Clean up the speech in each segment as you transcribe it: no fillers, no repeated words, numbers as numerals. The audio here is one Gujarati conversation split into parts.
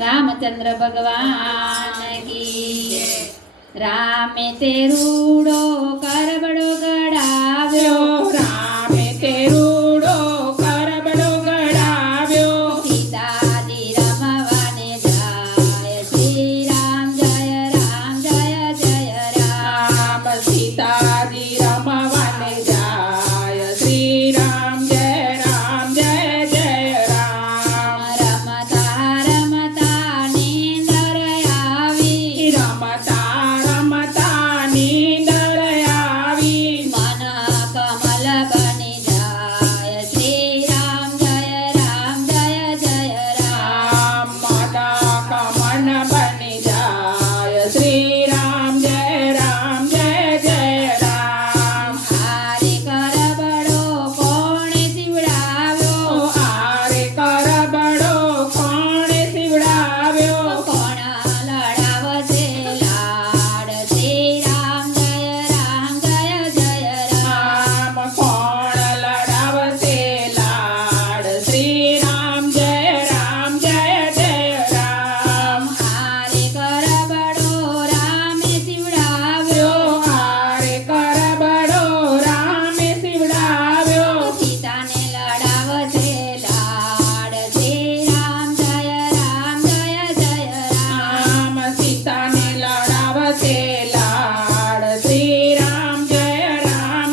रामचंद्र भगवान की रामे ते रूड़ो करबड़ो गड़ाव्यो रामे ते रूड़ो करबड़ो गड़ाव्यो सीताजी रमवाने जाय श्री राम जय जय राम सीताजी रमवाने जाय श्री राम जय जय राम रमता रमता नींदर आवी रमता रमता नींदर आवी मन कमल बनी जाय श्री राम जय जय राम मदा कमन बनी जाय श्री राम जय जय राम हारे करबड़ो कोणे सीवड़ाव्यो आरे करबड़ो कोणे सीवड़ाव्यो कोण लड़ावसे लाड श्री राम जय राम कोण लड़ावसे लाड श्री राम जय जय राम हारे करबड़ो रामे सीवड़ाव्यो आरे करबड़ो रामे सीवड़ाव्यो सीताने लड़ावसे लाड श्री राम जय राम सीताने लड़ावसे लाड श्री राम जय राम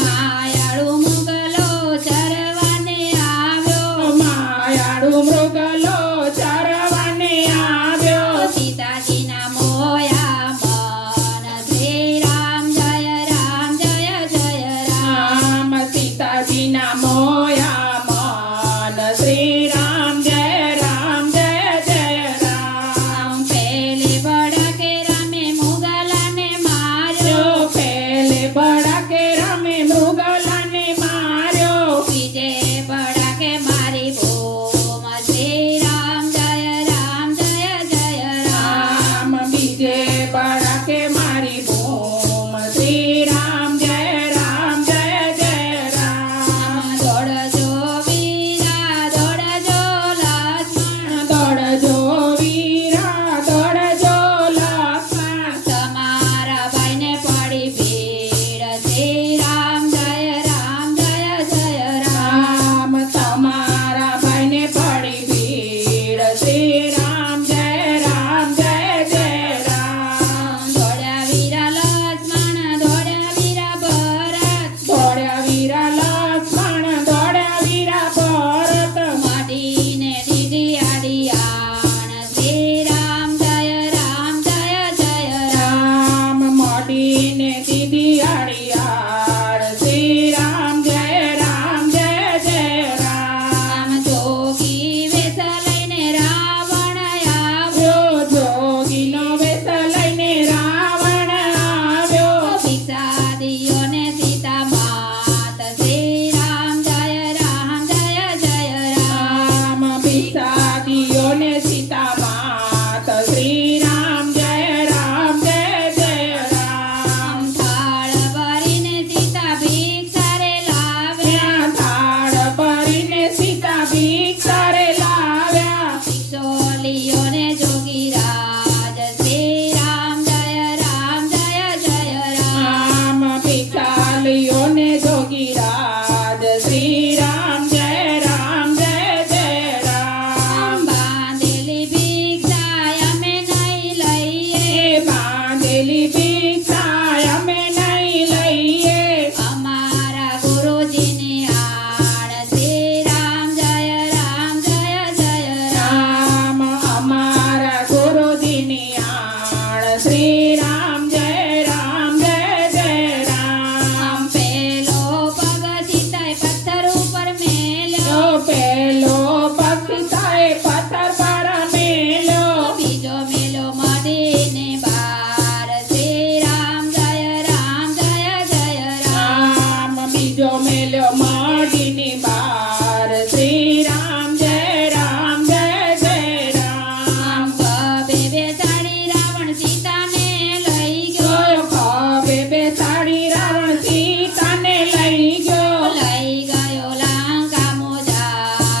मायाळू मुगलो चरवाने આવ્યો मायाळू मृगलो चरवाने આવ્યો सीताजीना मोया मन श्री राम जय राम सीताजीना मोया मन श्री राम जय जय राम पेले बड़के रमे मुगलाने मार्यो पेले बड़के रमे मृगलाने मार्यो बीजे बड़के मारी भूम श्री राम जय राम बीजे बड़के मारी भूम श्री राम जय जय राम दौड़जो वीरा दौड़जो लक्ष्मण दौड़जो वीरा दौड़जो लक्ष्मण તમારા ભાઈને પડી ભીડ શ્રી રામ જય રામ તમારા ભાઈને પડી ભીડ શ્રી રામ જય રામ દોડ્યા વીરા લક્ષ્મણ દોડ્યા વીરા ભરત દોડ્યા વીરા લક્ષ્મણ દોડ્યા વીરા ભરત મડીને દીધી આડિયાણ શ્રી રામ જય રામ મોડીને દીદી આડિયાળ શ્રી રામ જય રામ જોગી વેશ લઈને રાવણ આવ્યો જોગીનો વેશ લઈને રાવણ આવ્યો પિસાદીઓને સીતા માત શ્રી રામ જય રામ પિતાદીઓને સીતા માત શ્રી રામ જય રામ થાળ ભરીને સીતા ભિક્ષા રે લાવ્યા થાળ ભરીને સીતા ભિક્ષા રે લાવ્યા કિશોલીઓને જોગી રાજ શ્રી રામ જય રામ પિતાલીઓને જોગીરાજ શ્રી રામ જય રામ બાંધેલી ભિક્ષા અમે નહીં લઈએ બાંધેલી ભિક્ષા અમે નહીં લઈએ અમારા ગુરુજીની આડ શ્રી રામ જય રામ અમારા ગુરુજીની આણ શ્રી રામ જય રામ પેલો પગ સીતાએ પથ્થર ઉપર મેલ્યો પેલો પક્ષી પથ્થર પર મેલ્યો બીજો મેલો મડીને બાર શ્રી રામ જય રામ બીજો મેલ્યો માડીની બાર શ્રી રામ જય રામ ખભે બેસાડી રાવણ સીતાને લઈ ગયો ખભે બેસાડી રાવણ સીતાને લઈ ગયો લઈ ગયો લંકા મોજા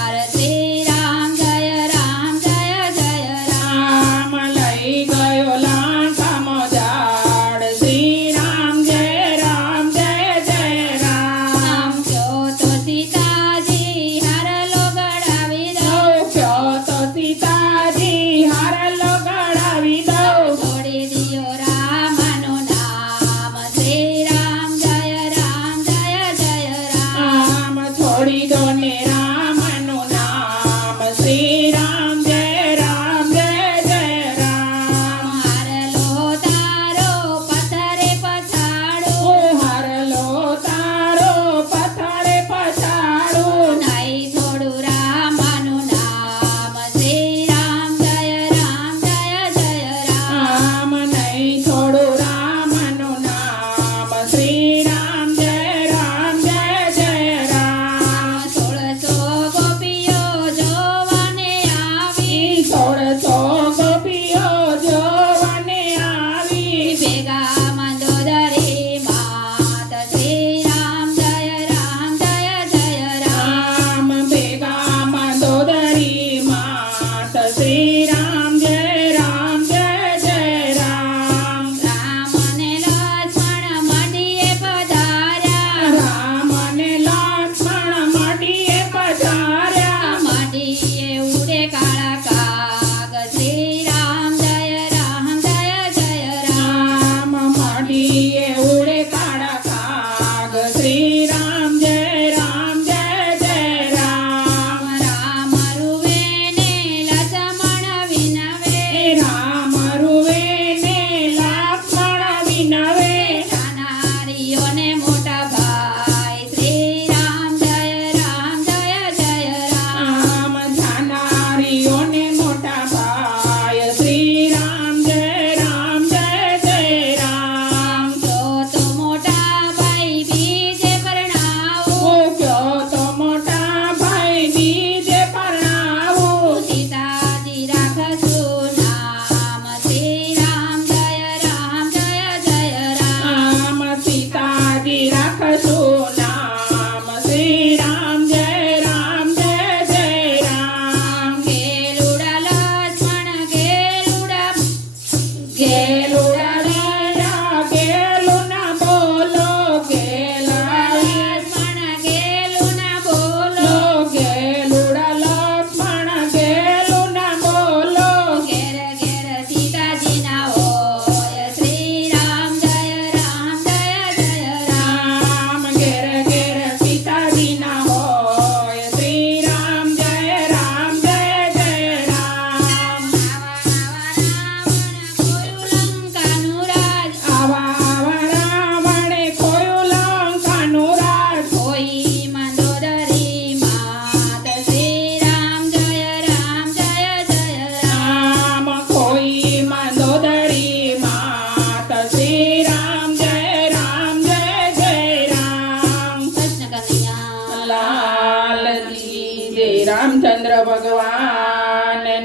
રામચંદ્ર ભગવાનની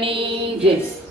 જય.